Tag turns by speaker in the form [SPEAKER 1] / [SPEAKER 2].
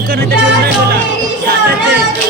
[SPEAKER 1] लोकांनी त्याच्या